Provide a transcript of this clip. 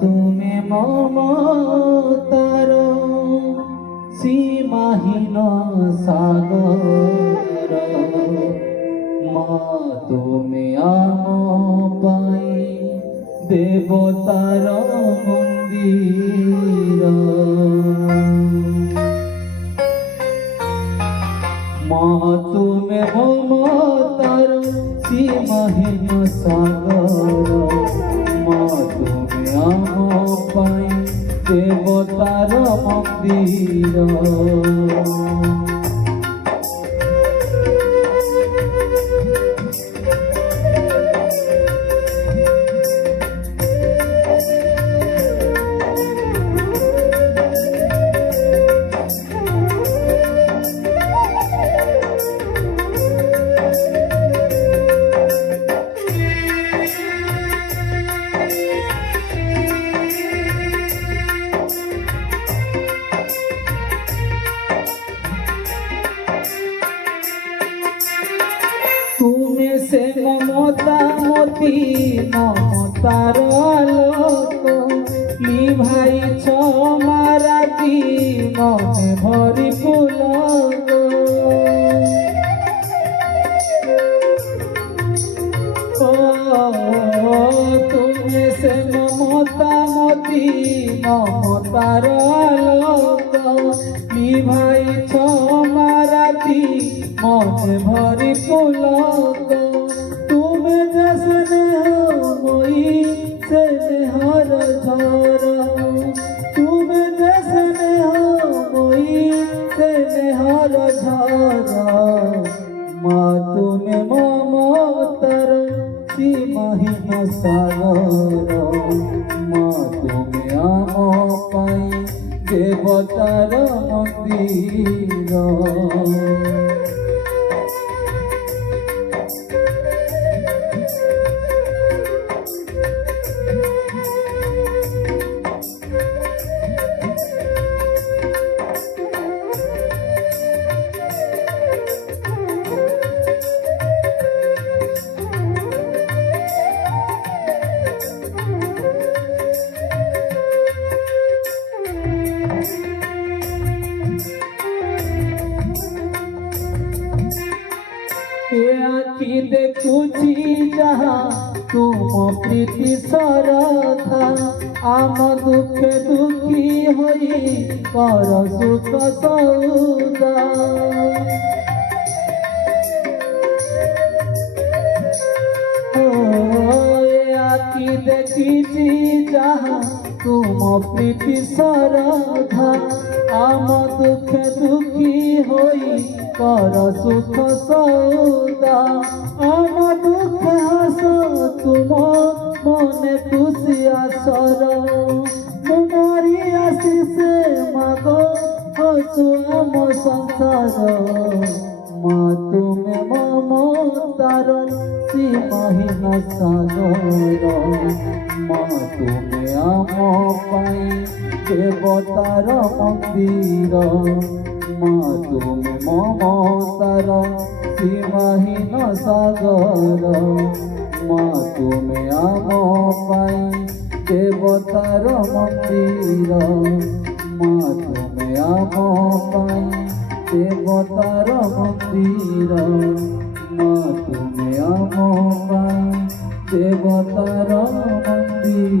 তুমি মমতার সীমাহীন সাগর, মা তুমি আম পাই দেবতার মন্দির। মা তুমি মমতার সীমাহীন সাগর, মা তুমি আম পাই দেবতার মন্দির। তুমি সে মমতা মতি মমতার আলোক, নিভাইছ মারাতি মনে ভরি পুলক। তুমি সে মমতা মতি মমতার আলোক, নিভাইছ মারাতি মনে ভরি পুলক। তুমি যে স্নেহময়ী স্নেহর ঝর, তুমি যে স্নেহময়ী স্নেহর ঝর। মা তুমি মমতার সীমাহীন সাগর, মা তুমি আম পাই দেবতার মন্দির। আখি দেখুছি যাহা তুম প্রীতি শ্রদ্ধা, আম দুঃখে দুঃখী হই কর সুখ সৌদা। আখি দেখিছি যাহা তুম প্রীতি শ্রদ্ধা, আম দুঃখে দুঃখী হই কর সুখ সৌদা। আম দুঃখে হাস তুম মনে খুশি আসর, মরি আসিছে মাগ হসু আম সংসার। মা তুমি মমতার সীমাহীন সাগর, মা তুমি আম পাই দেবতার মন্দির। মা তুমি মমতার সীমাহীন সাগর, মা তুমি আম পাই দেবতার মন্দির। মা তুমি আম পাই দেবতার মন্দির। মা তুমি আম পাই দেবতার মন্দির।